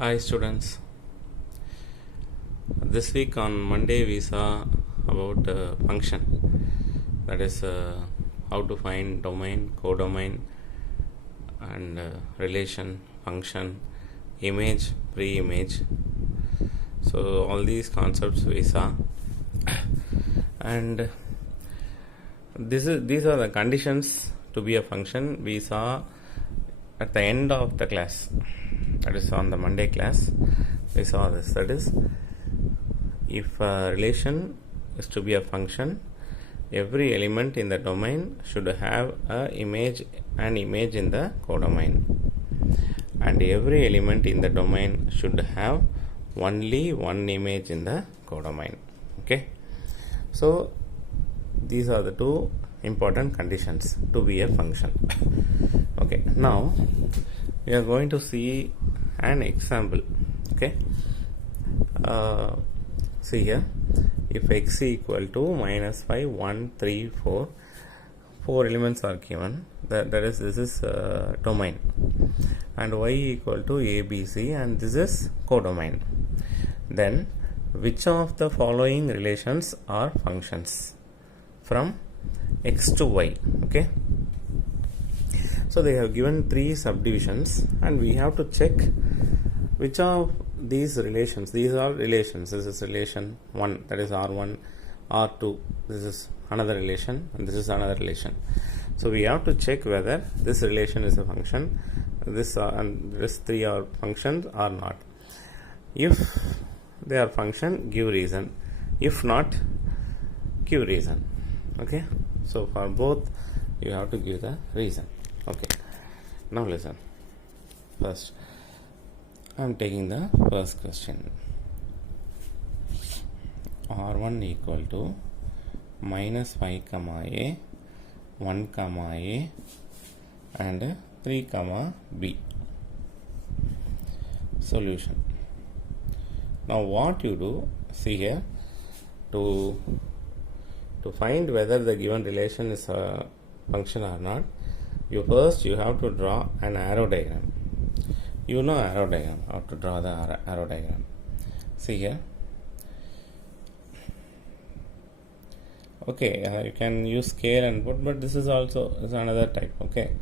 Hi students, this week on Monday we saw about function, that is how to find domain, codomain and relation, function, image, pre-image. So all these concepts we saw and these are the conditions to be a function we saw at the end of the class. That is on the Monday class we saw this. That is, if a relation is to be a function, every element in the domain should have an image in the codomain, and every element in the domain should have only one image in the codomain. Okay, so these are the two important conditions to be a function. Okay, now we are going to see an example. Okay, see here, if x equal to minus 5, 1, 3, 4, four elements are given, that is, this is domain, and y equal to abc, and this is codomain, then which of the following relations are functions from x to y? Okay, so they have given three subdivisions and we have to check which of these relations. These are relations. This is relation 1, that is R1, R2, this is another relation, and this is another relation. So we have to check whether this relation is a function, this and this three are functions or not. If they are function, give reason. If not, give reason. Okay, so for both you have to give the reason. Okay, now listen. First, I am taking the first question. R1 equal to minus 5 comma a, 1 comma a and 3 comma b. Solution. Now what you do, see here, to find whether the given relation is a function or not, you have to draw an arrow diagram. You know arrow diagram, how to draw the arrow diagram. See here. Okay, you can use scale and put, but this is another type. Okay,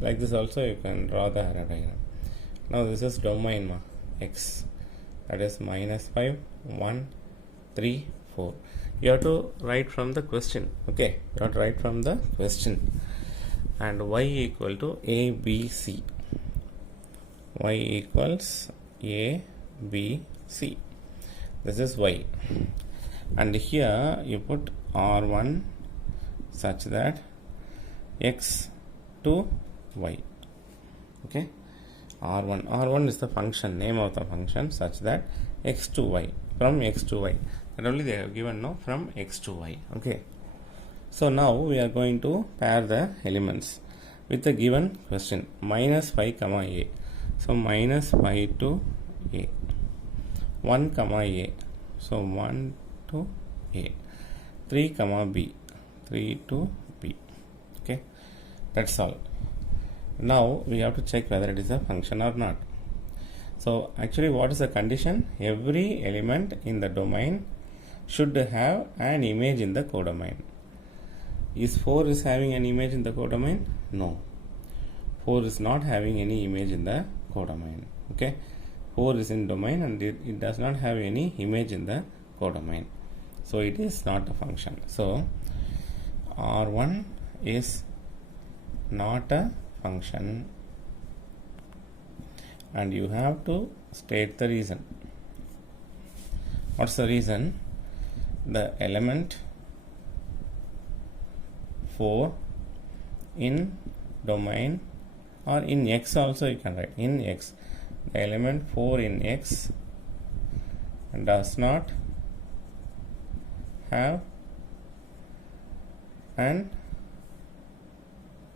like this also you can draw the arrow diagram. Now this is domain x, that is minus 5, 1, 3, 4. You have to write from the question. Okay, you have to write from the question. And y equal to a, b, c. Y equals a, b, c. This is y. And here you put R1 such that x to y. Okay, R1 is the function, name of the function, such that x to y, from x to y. That only they have given now, from x to y. Okay, so now we are going to pair the elements with the given question, minus 5 comma a. So minus 5 to a, 1 comma a, so 1 to a, 3 comma b, 3 to b. Okay, that's all. Now we have to check whether it is a function or not. So actually, what is the condition? Every element in the domain should have an image in the codomain. Is 4 is having an image in the codomain? No, 4 is not having any image in the codomain. Okay, 4 is in domain and it does not have any image in the codomain, so it is not a function. So R1 is not a function, and you have to state the reason. What's the reason? The element 4 in domain, or in x also you can write, in x, the element 4 in x does not have an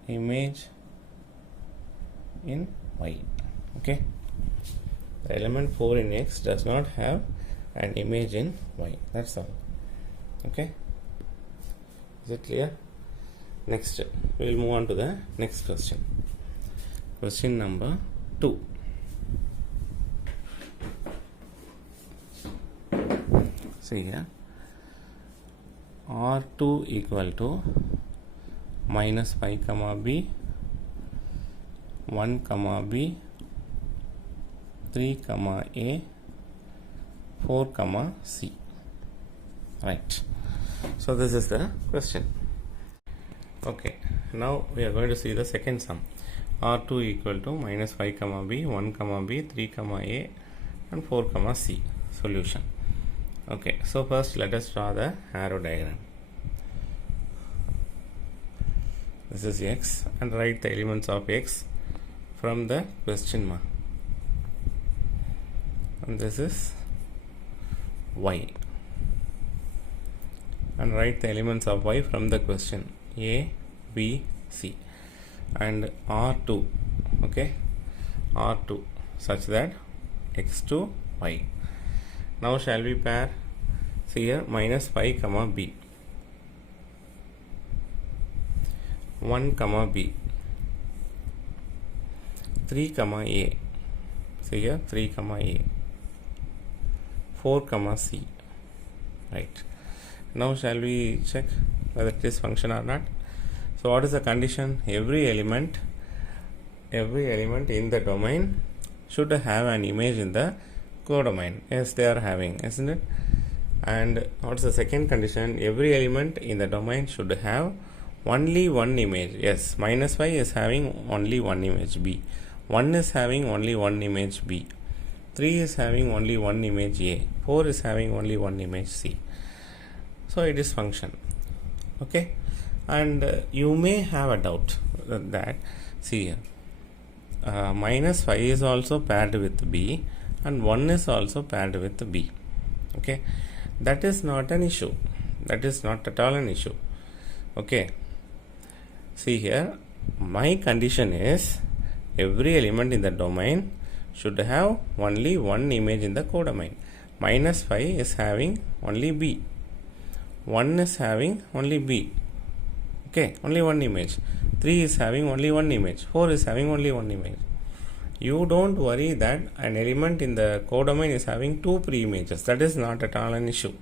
image in y. Okay, the element 4 in x does not have an image in y. That's all. Okay, is it clear? Next, we will move on to the next question. Question number 2. see here, R2 equal to minus 5 comma b, 1 comma b, 3 comma a, 4 comma c. Right. So this is the question. Okay, now we are going to see the second sum. R2 equal to minus 5 comma b, 1 comma b, 3 comma a and 4 comma c. Solution. Okay, so first let us draw the arrow diagram. This is x and write the elements of x from the question mark. And this is y. And write the elements of y from the question. A, B, C. And R2. Okay. R2 such that x2, y. Now shall we pair? See here, minus 5 comma b, 1 comma b, 3 comma a. See here, 3 comma a, 4 comma c. Right. Now shall we check whether it is function or not? So what is the condition? Every element in the domain should have an image in the codomain. Yes, they are having, isn't it? And what is the second condition? Every element in the domain should have only one image. Yes, minus 5 is having only one image b, 1 is having only one image b, 3 is having only one image a, 4 is having only one image c. So it is function. Okay. And you may have a doubt that, see here, minus 5 is also paired with b and 1 is also paired with b. Okay, that is not an issue. That is not at all an issue. Okay, see here, my condition is every element in the domain should have only one image in the codomain. Minus 5 is having only b, 1 is having only b. Okay, only one image. 3 is having only one image. 4 is having only one image. You don't worry that an element in the codomain is having two pre-images. That is not at all an issue.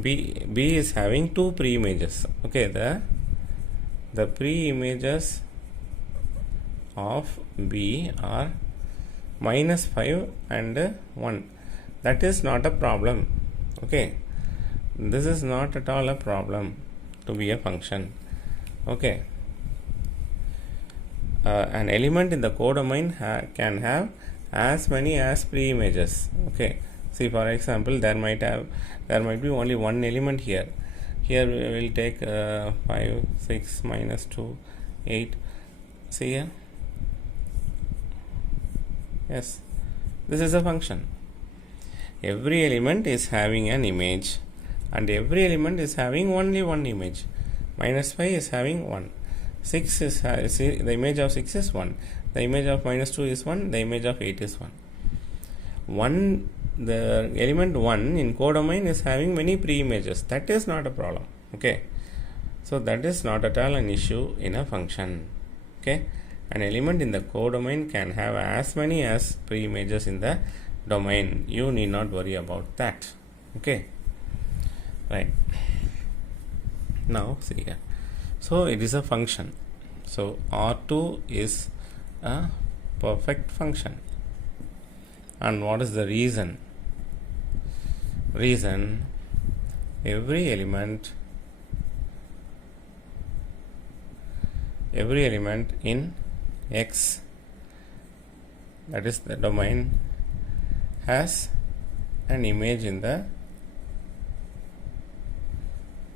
B is having two pre-images. Okay, the pre-images of B are minus 5 and 1. That is not a problem. Okay, this is not at all a problem to be a function. Okay, an element in the codomain can have as many as pre-images. Okay, see, for example, there might be only one element here. Here we will take 5, 6, minus 2, 8. See here. Yes, this is a function. Every element is having an image and every element is having only one image. Minus 5 is having 1. 6 is the image of 6 is 1. The image of minus 2 is 1. The image of 8 is 1. The element 1 in codomain is having many pre-images. That is not a problem. Okay, so that is not at all an issue in a function. Okay, an element in the codomain can have as many as pre-images in the domain. You need not worry about that. Okay, right. Now see here, so it is a function. So R2 is a perfect function. And what is the reason? Reason, every element in X, that is the domain, has an image in the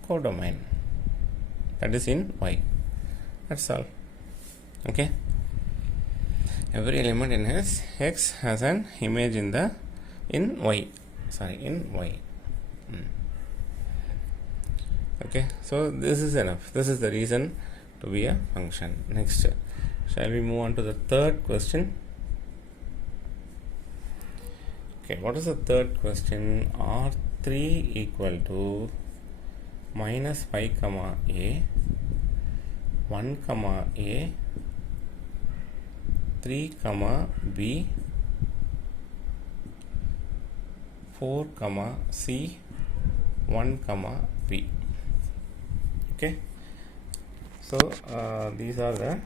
codomain, that is in Y. That's all. Okay, every element in X has an image in Y. Okay, so this is enough. This is the reason to be a function. Next, shall we move on to the third question? Okay, what is the third question? R3 equal to minus 5 comma a, 1 comma a, 3 comma b, 4 comma c 1 comma p. Okay, so these are the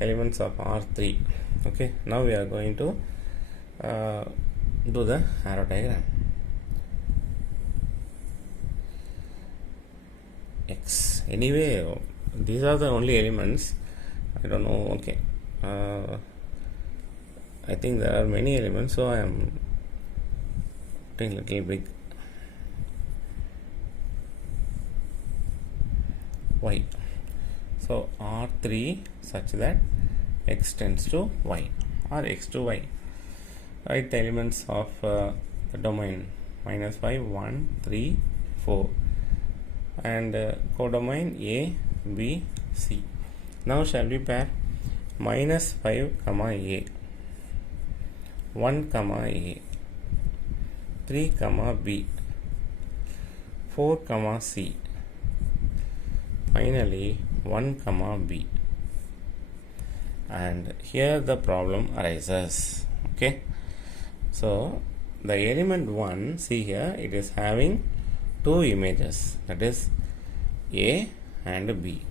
elements of R3. Okay, now we are going to do the arrow diagram. X, anyway these are the only elements. I don't know. Okay, I think there are many elements, so I am putting little big. Y, so R3 such that x tends to y or x to y. Write the elements of the domain -5, 1, 3, 4 and codomain A, B, C. Now shall we pair -5 comma A, 1 comma A, 3 comma B, 4 comma C, finally 1 comma B. And here the problem arises. Okay, so the element 1, see here, it is having two images, that is A and B,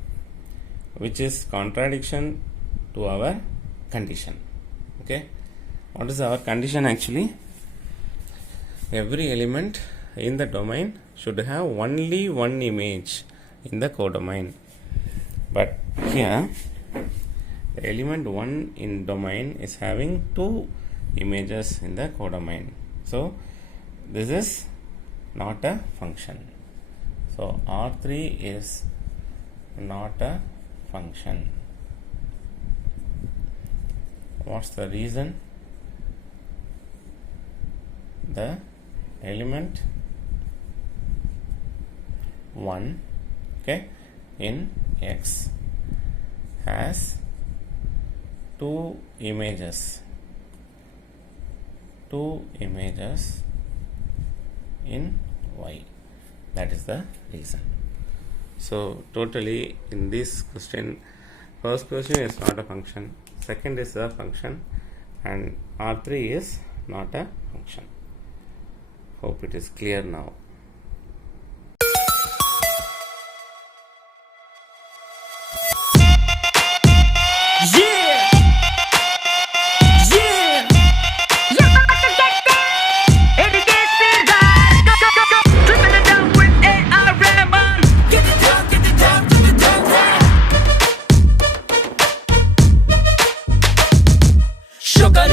which is contradiction to our condition. Okay, what is our condition actually? Every element in the domain should have only one image in the codomain, but here the element 1 in domain is having two images in the codomain, so this is not a function. So R3 is not a function. What's the reason? The element 1, okay, in X has two images in Y. That is the reason. So totally in this question, first question is not a function, second is a function, and R3 is not a function. Hope it is clear now. Sugar,